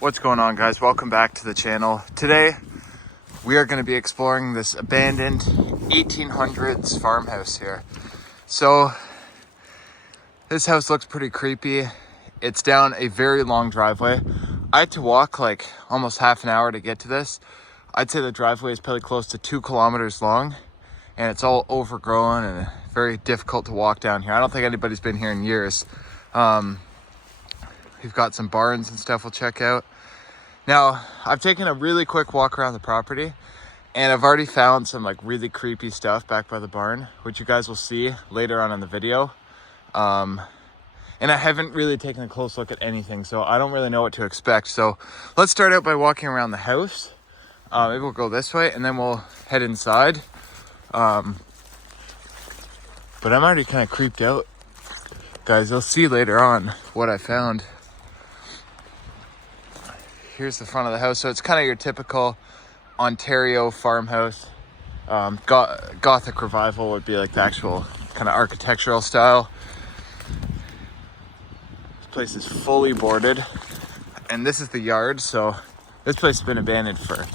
What's going on, guys? Welcome back to the channel. Today we are going to be exploring this abandoned 1800s farmhouse here. So this house looks pretty creepy. It's down a very long driveway. I had to walk like almost half an hour to get to this. I'd say the driveway is probably close to 2 kilometers long, and it's all overgrown and very difficult to walk down here. I don't think anybody's been here in years. We've got some barns and stuff we'll check out. Now, I've taken a really quick walk around the property, and I've already found some like really creepy stuff back by the barn, which you guys will see later on in the video. And I haven't really taken a close look at anything, so I don't really know what to expect. So let's start out by walking around the house. Maybe we'll go this way and then we'll head inside. But I'm already kind of creeped out. Guys, you'll see later on what I found. Here's the front of the house. So it's kind of your typical Ontario farmhouse. Gothic revival would be like the actual kind of architectural style. This place is fully boarded. And this is the yard. So this place has been abandoned for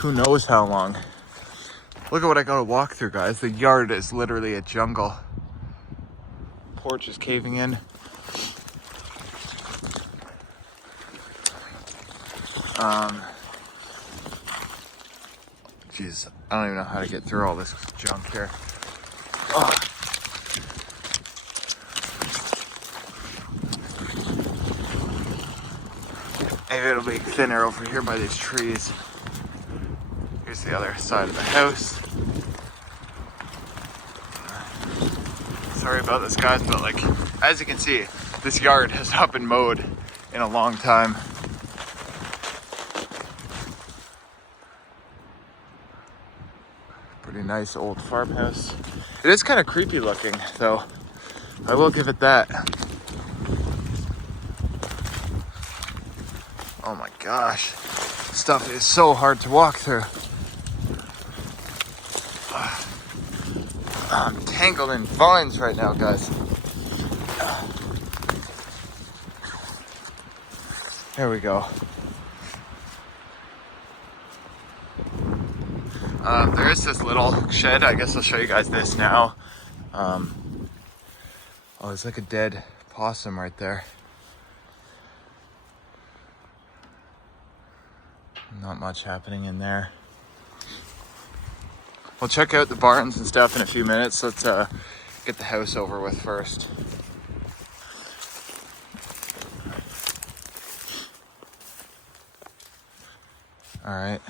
who knows how long. Look at what I got to walk through, guys. The yard is literally a jungle. Porch is caving in. Jeez, I don't even know how to get through all this junk here. Oh. Maybe it'll be thinner over here by these trees. Here's the other side of the house. Sorry about this, guys, but like, as you can see, this yard has not been mowed in a long time. Pretty nice old farmhouse. It is kind of creepy looking, though. I will give it that. Oh my gosh. Stuff is so hard to walk through. I'm tangled in vines right now, guys. There we go. There is this little shed. I guess I'll show you guys this now. Oh, there's like a dead possum right there. Not much happening in there. We'll check out the barns and stuff in a few minutes. Let's get the house over with first. All right.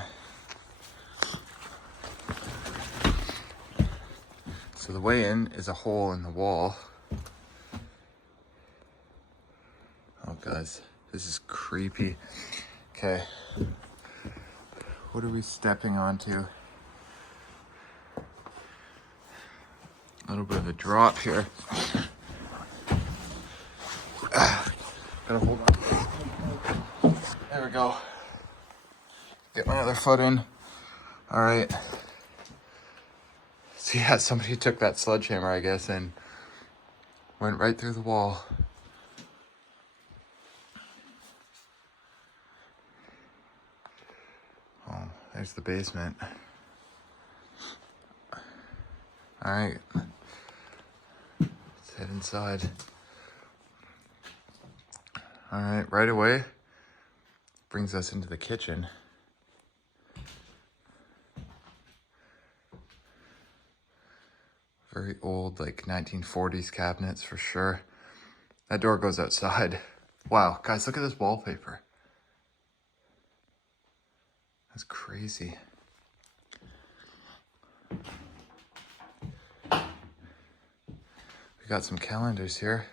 So the way in is a hole in the wall. Oh, guys, this is creepy. Okay. What are we stepping onto? A little bit of a drop here. Gotta hold on. There we go. Get my other foot in. All right. So yeah, somebody took that sledgehammer, I guess, and went right through the wall. Oh, there's the basement. All right. Let's head inside. All right, right away brings us into the kitchen. Very old, like 1940s cabinets for sure. That door goes outside. Wow, guys, look at this wallpaper. That's crazy. We got some calendars here.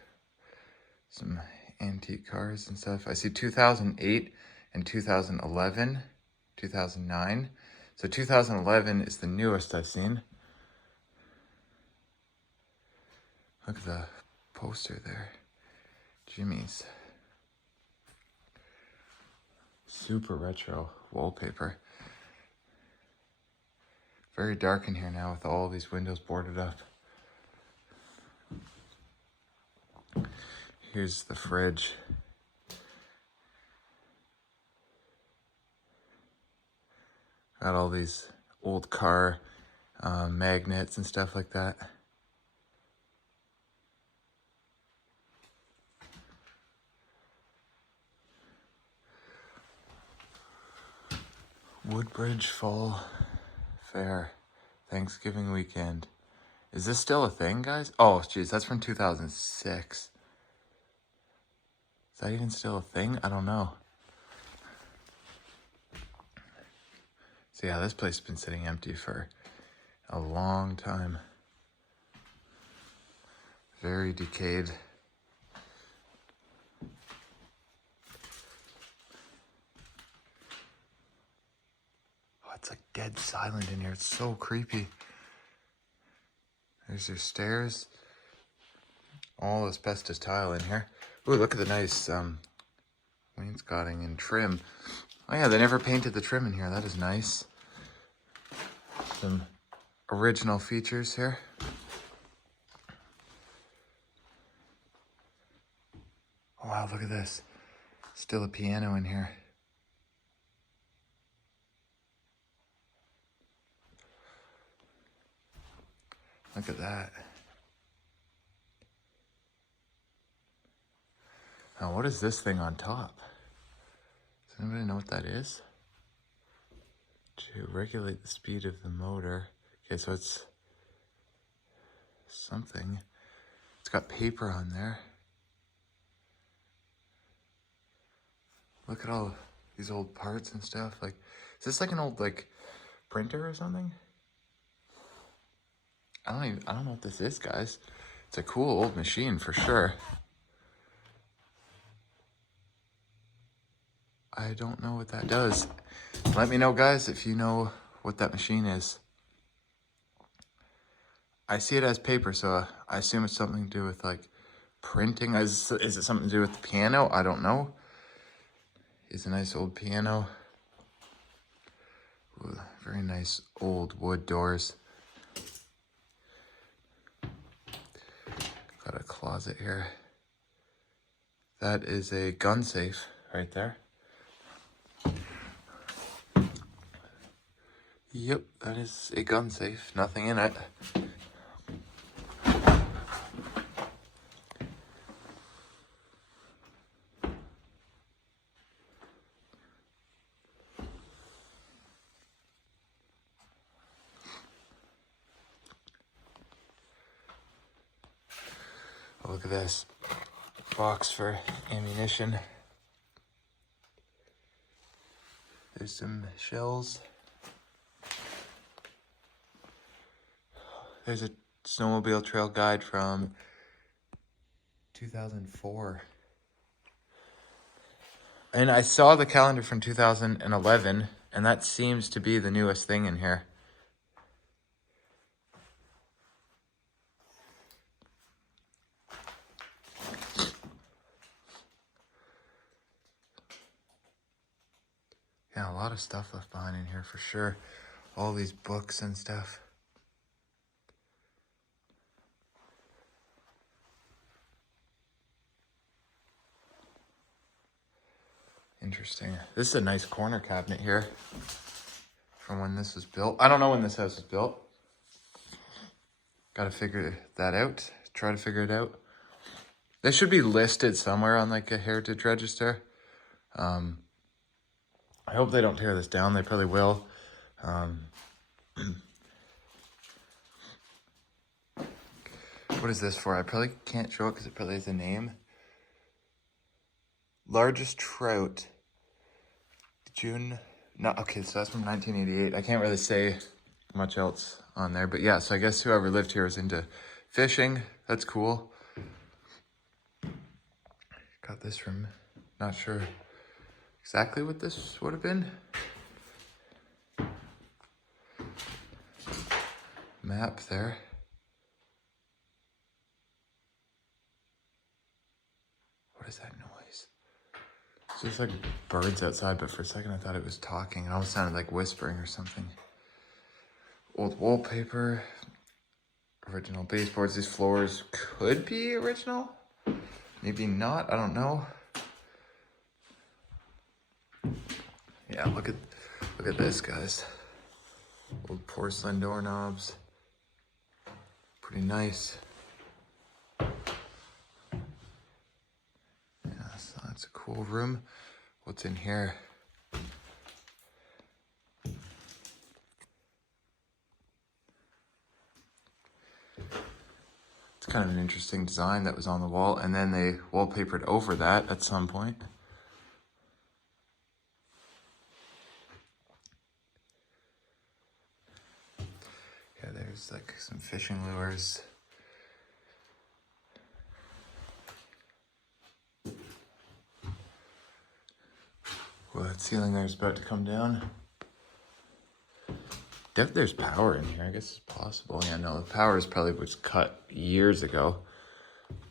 Some antique cars and stuff. I see 2008 and 2011, 2009. So 2011 is the newest I've seen. Look at the poster there. Jimmy's. Super retro wallpaper. Very dark in here now with all these windows boarded up. Here's the fridge. Got all these old car magnets and stuff like that. Woodbridge Fall Fair, Thanksgiving weekend. Is this still a thing, guys? Oh, geez, that's from 2006. Is that even still a thing? I don't know. So yeah, this place has been sitting empty for a long time. Very decayed. Oh, it's like dead silent in here. It's so creepy. There's your stairs. All asbestos tile in here. Ooh, look at the nice wainscoting and trim. Oh yeah, they never painted the trim in here. That is nice. Some original features here. Oh wow, look at this. Still a piano in here. Look at that. Now, what is this thing on top? Does anybody know what that is? To regulate the speed of the motor. Okay, so it's something. It's got paper on there. Look at all these old parts and stuff. Like, is this like an old like printer or something? I don't know what this is, guys. It's a cool old machine for sure. I don't know what that does. Let me know, guys, if you know what that machine is. I see it as paper, so I assume it's something to do with like printing. Is it something to do with the piano? I don't know. It's a nice old piano. Ooh, very nice old wood doors. Got a closet here. That is a gun safe right there. Yep, that is a gun safe. Nothing in it. Oh, look at this. Box for ammunition. There's some shells. There's a snowmobile trail guide from 2004. And I saw the calendar from 2011, and that seems to be the newest thing in here. Yeah, a lot of stuff left behind in here for sure. All these books and stuff. Interesting. This is a nice corner cabinet here from when this was built. I don't know when this house was built. Got to figure that out. Try to figure it out. This should be listed somewhere on like a heritage register. I hope they don't tear this down. They probably will. What is this for? I probably can't show it because it probably has a name. Largest trout. June. No, okay, so that's from 1988. I can't really say much else on there. But yeah, so I guess whoever lived here was into fishing. That's cool. Got this from, not sure exactly what this would have been. Map there. What is that noise? It's just like birds outside, but for a second I thought it was talking. It almost sounded like whispering or something. Old wallpaper. Original baseboards. These floors could be original. Maybe not. I don't know. Yeah, look at this, guys. Old porcelain doorknobs. Pretty nice. Yeah, so that's a cool room. What's in here? It's kind of an interesting design that was on the wall, and then they wallpapered over that at some point. Yeah, there's like some fishing lures. Well, that ceiling there's about to come down. There's power in here. I guess it's possible. Yeah, no, the power is probably was cut years ago.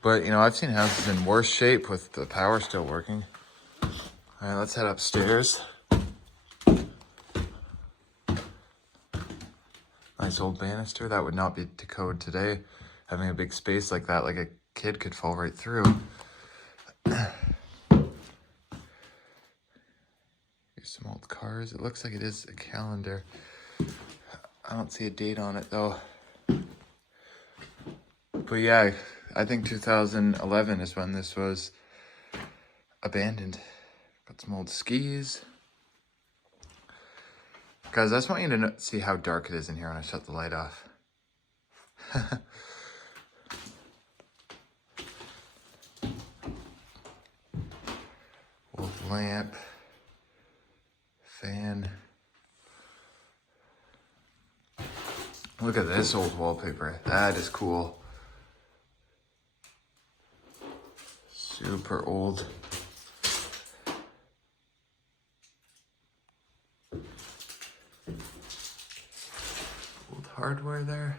But, you know, I've seen houses in worse shape with the power still working. All right, let's head upstairs. Nice old banister. That would not be to code today. Having a big space like that, like a kid could fall right through. Here's some old cars. It looks like it is a calendar. I don't see a date on it though. But yeah, I think 2011 is when this was abandoned. Got some old skis. Guys, I just want you to see how dark it is in here when I shut the light off. Old lamp. Fan. Look at this old wallpaper. That is cool. Super old. Old hardware there.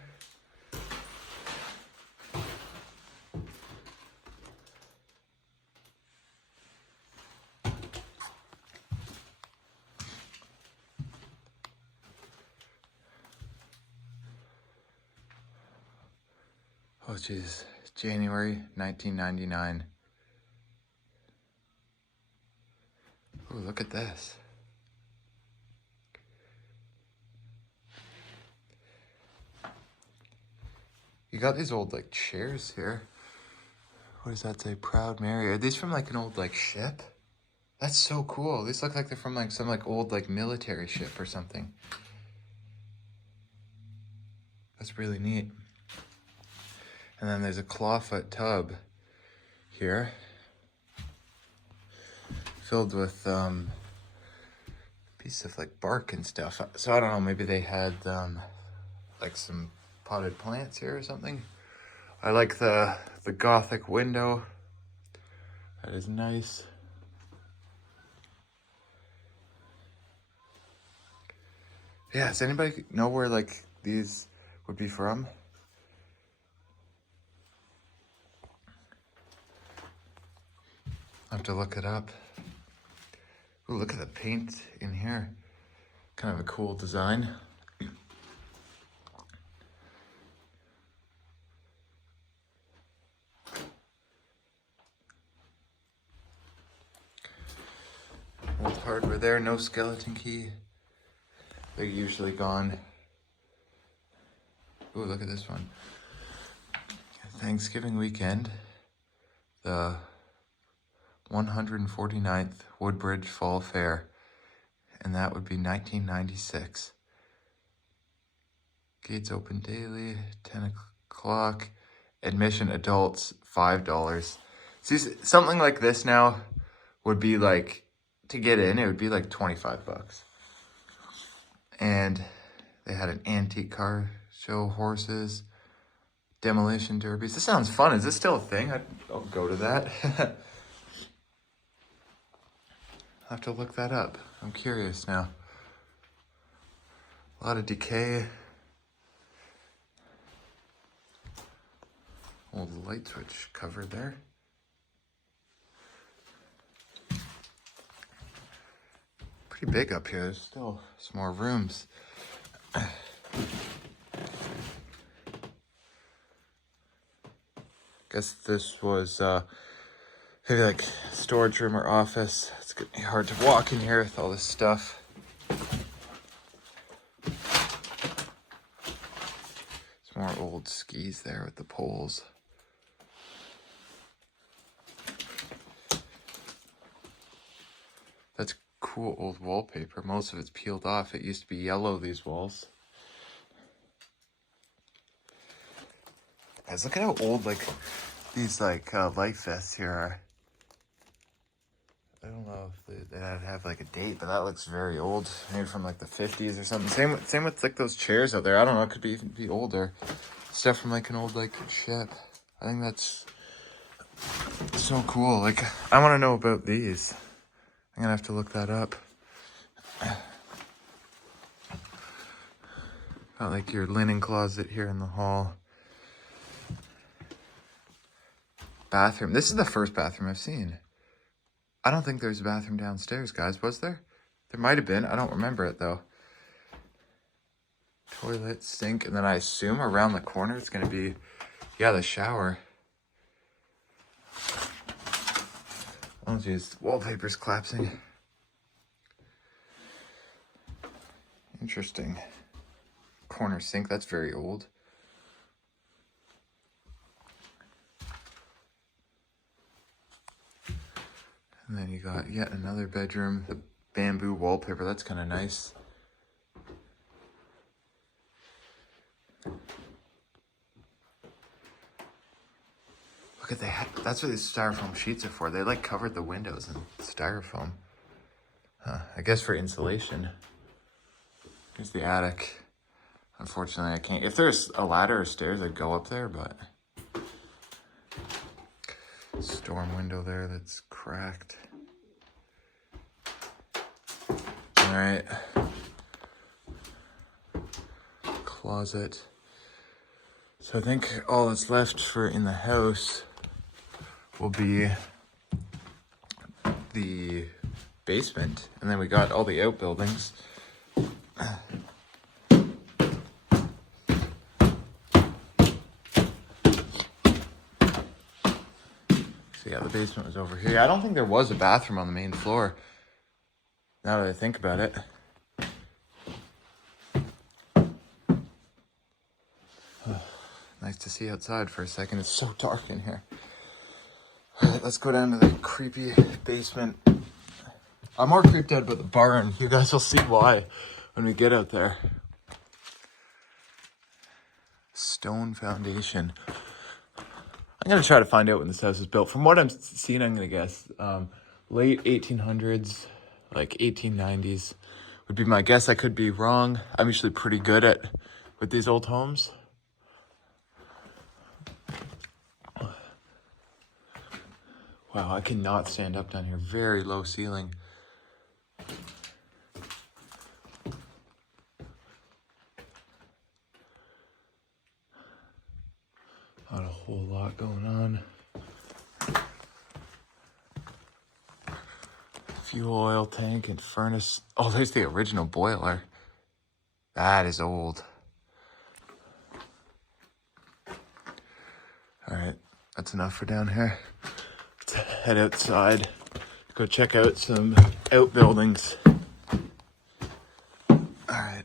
Oh geez, January 1999. Oh, look at this. You got these old like chairs here. What does that say? Proud Mary. Are these from like an old like ship? That's so cool. These look like they're from like some like old like military ship or something. That's really neat. And then there's a clawfoot tub here, filled with piece of like bark and stuff. So I don't know, maybe they had like some potted plants here or something. I like the Gothic window. That is nice. Yeah, does anybody know where like these would be from? I have to look it up. Ooh, look at the paint in here. Kind of a cool design. Old hardware there, no skeleton key. They're usually gone. Ooh, look at this one. Thanksgiving weekend. The 149th Woodbridge Fall Fair, and that would be 1996. Gates open daily, 10 o'clock. Admission adults, $5. See, something like this now would be like, to get in, it would be like 25 bucks. And they had an antique car show, horses, demolition derbies. This sounds fun. Is this still a thing? I'll go to that. I'll have to look that up. I'm curious now. A lot of decay. Old light switch cover there. Pretty big up here. There's still some more rooms. Guess this was maybe like storage room or office. It's gonna be hard to walk in here with all this stuff. old skis there with the poles. That's cool old wallpaper. Most of it's peeled off. It used to be yellow, these walls. Guys, look at how old like these life vests here are. I don't know if they'd have like a date, but that looks very old. Maybe from like the 50s or something. Same with like those chairs out there. I don't know, it could even be older. Stuff from like an old like ship. I think that's so cool. Like, I want to know about these. I'm gonna have to look that up. Got like your linen closet here in the hall. Bathroom. This is the first bathroom I've seen. I don't think there's a bathroom downstairs, guys. Was there? There might have been. I don't remember it, though. Toilet, sink, and then I assume around the corner it's going to be, yeah, the shower. Oh, geez. Wallpaper's collapsing. Interesting. Corner sink. That's very old. And then you got yet another bedroom. The bamboo wallpaper. That's kind of nice. Look at that's what these styrofoam sheets are for. They like covered the windows in styrofoam. I guess for insulation. Here's the attic. Unfortunately, I can't. If there's a ladder or stairs, I'd go up there, but storm window there that's cracked. All right. Closet. So I think all that's left for in the house will be the basement, and then we got all the outbuildings. So yeah, the basement was over here. I don't think there was a bathroom on the main floor, now that I think about it. Nice to see outside for a second. It's so dark in here. All right, let's go down to the creepy basement. I'm more creeped out about the barn. You guys will see why when we get out there. Stone foundation. I'm going to try to find out when this house is built. From what I'm seeing, I'm going to guess late 1800s, like 1890s would be my guess. I could be wrong. I'm usually pretty good with these old homes. Wow, I cannot stand up down here. Very low ceiling. Not a whole lot going on. Fuel oil tank and furnace. Oh, there's the original boiler. That is old. All right, that's enough for down here. Let's head outside. Go check out some outbuildings. All right.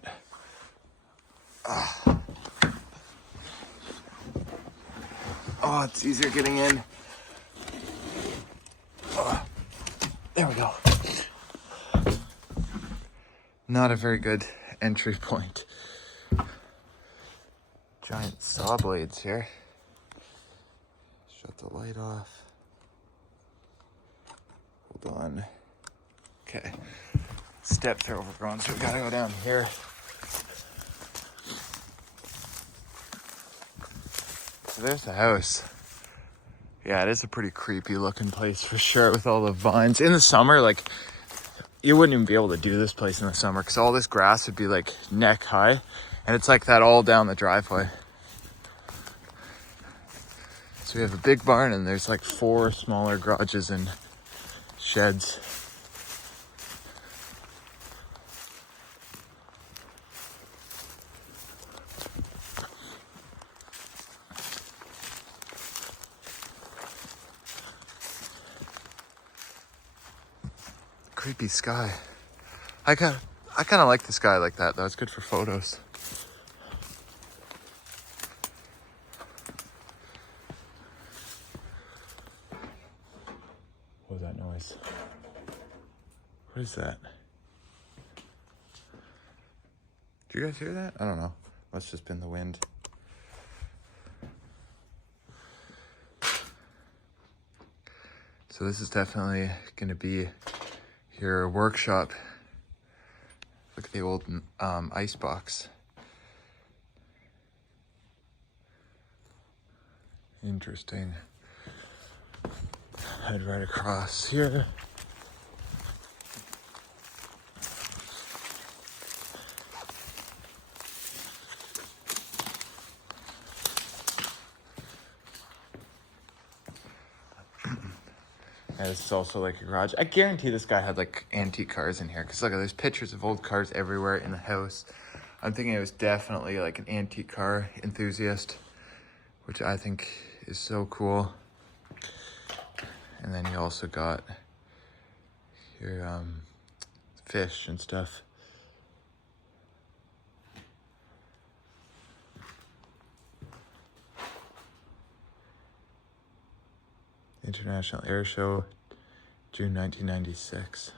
Oh, it's easier getting in. Oh, there we go. Not a very good entry point. Giant saw blades here. Shut the light off. Hold on. Okay. Steps are overgrown, so we gotta go down here. So there's the house. Yeah, it is a pretty creepy looking place for sure with all the vines. In the summer, like, you wouldn't even be able to do this place in the summer because all this grass would be like neck high, and it's like that all down the driveway. So we have a big barn and there's like 4 smaller garages and sheds. Creepy sky. I kind of like the sky like that though. It's good for photos. What is that? Did you guys hear that? I don't know. Must just been the wind. So this is definitely going to be your workshop. Look at the old ice box. Interesting. Head right across here. And this is also like a garage. I guarantee this guy had like antique cars in here, because look, there's pictures of old cars everywhere in the house. I'm thinking it was definitely like an antique car enthusiast, which I think is so cool. And then you also got your fish and stuff. International Air Show, June 1996.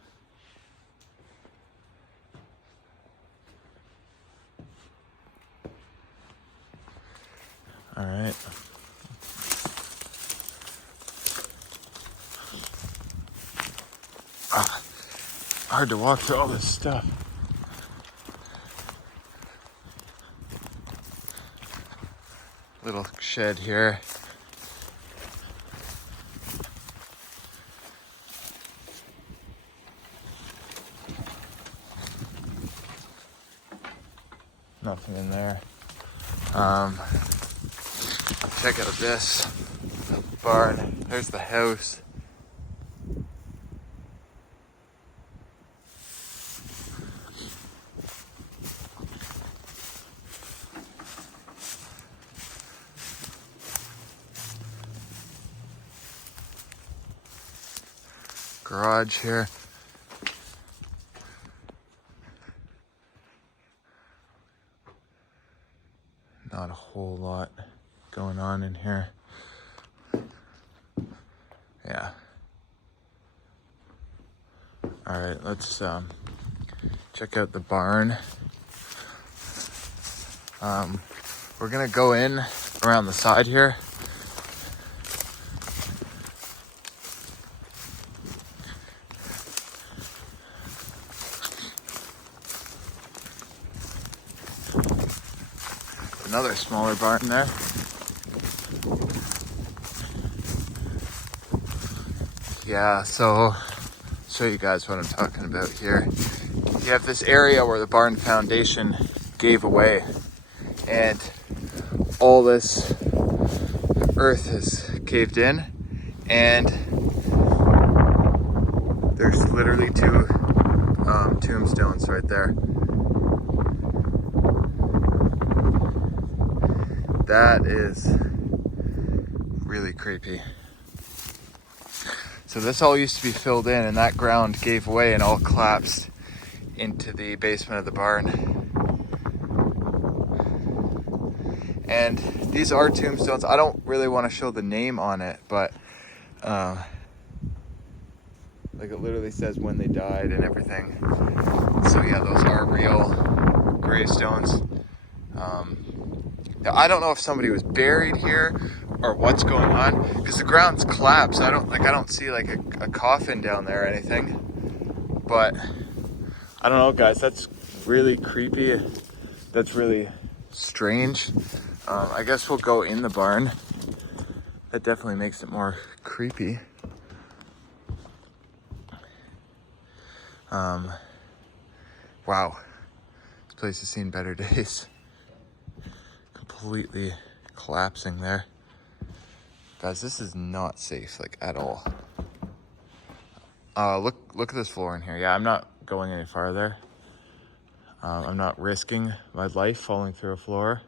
All right. Hard to walk through all this stuff. Little shed here. Nothing in there. Check out this barn. There's the house. Garage here. Not a whole lot going on in here. Yeah. All right, let's check out the barn. We're gonna go in around the side here. Another smaller barn there. Yeah, so show you guys what I'm talking about here. You have this area where the barn foundation gave away, and all this earth has caved in, and there's literally two tombstones right there. That is really creepy. So this all used to be filled in, and that ground gave way and all collapsed into the basement of the barn. And these are tombstones. I don't really want to show the name on it, but like it literally says when they died and everything. So yeah, those are real gravestones. Now, I don't know if somebody was buried here or what's going on, because the ground's collapsed. I don't see like a coffin down there or anything. But I don't know, guys. That's really creepy. That's really strange. I guess we'll go in the barn. That definitely makes it more creepy. Wow, this place has seen better days. Completely collapsing there. Guys, this is not safe, like, at all. Look at this floor in here. Yeah, I'm not going any farther. I'm not risking my life falling through a floor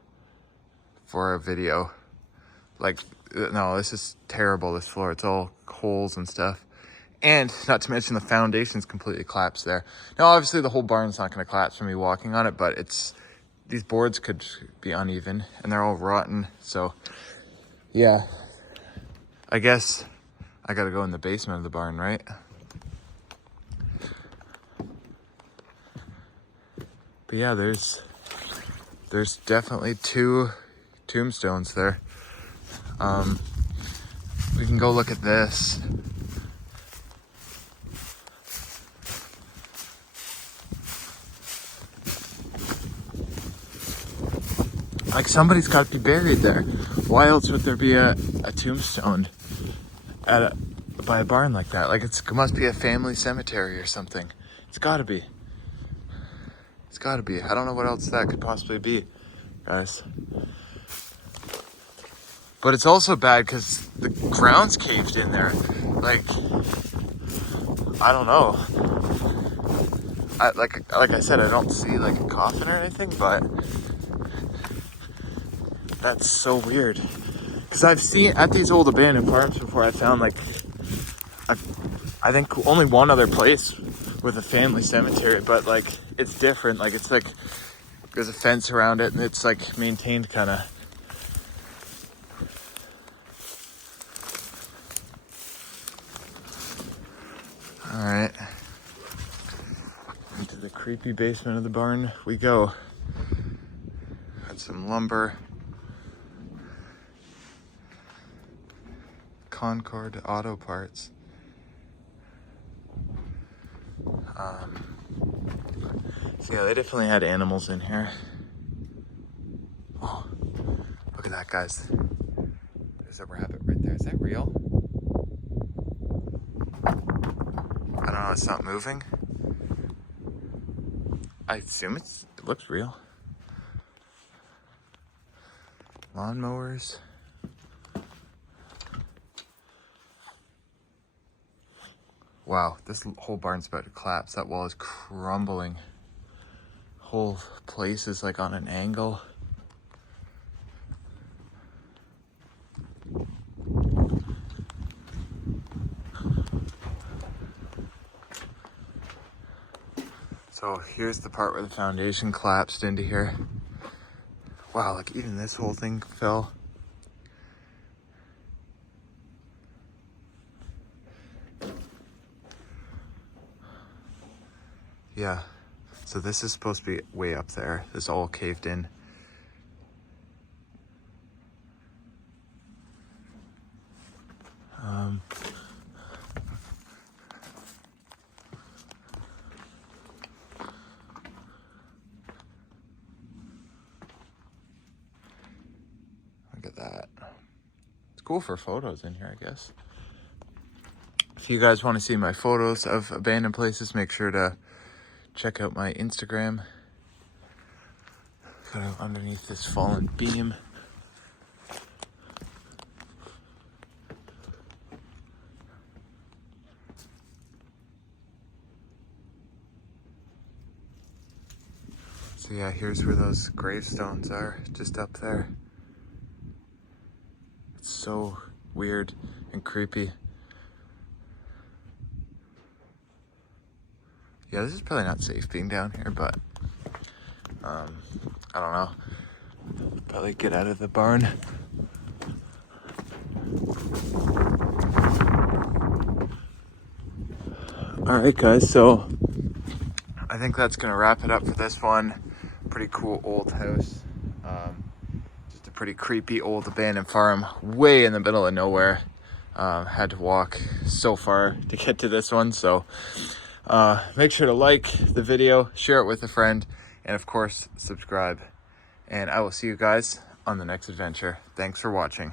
for a video. Like, no, this is terrible, this floor. It's all holes and stuff. And not to mention the foundation's completely collapsed there. Now, obviously the whole barn's not gonna collapse from me walking on it, but these boards could be uneven and they're all rotten. So yeah, I guess I gotta go in the basement of the barn, right? But yeah, there's definitely 2 tombstones there. We can go look at this. Like, somebody's got to be buried there. Why else would there be a tombstone by a barn like that? Like, it must be a family cemetery or something. It's got to be. It's got to be. I don't know what else that could possibly be, guys. But it's also bad because the ground's caved in there. Like, I don't know. Like I said, I don't see like a coffin or anything, but that's so weird. Because I've seen at these old abandoned farms before, I found like, I think only one other place with a family cemetery, but like it's different. Like, it's like there's a fence around it and it's like maintained kind of. All right, into the creepy basement of the barn we go. Got some lumber. Concord Auto Parts. So yeah, they definitely had animals in here. Oh, look at that, guys. There's a rabbit right there. Is that real? I don't know, it's not moving. I assume it looks real. Lawnmowers. Wow, this whole barn's about to collapse. That wall is crumbling. Whole place is like on an angle. So here's the part where the foundation collapsed into here. Wow, like even this whole thing fell. Yeah, so this is supposed to be way up there. This all caved in. Look at that. It's cool for photos in here, I guess. If you guys want to see my photos of abandoned places, make sure to check out my Instagram. Kind of underneath this fallen beam. So yeah, here's where those gravestones are, just up there. It's so weird and creepy. Yeah, this is probably not safe being down here, but I don't know. Probably get out of the barn. All right, guys, so I think that's gonna wrap it up for this one. Pretty cool old house. Just a pretty creepy old abandoned farm way in the middle of nowhere. Had to walk so far to get to this one, so make sure to like the video, share it with a friend, and of course subscribe. And I will see you guys on the next adventure. Thanks for watching.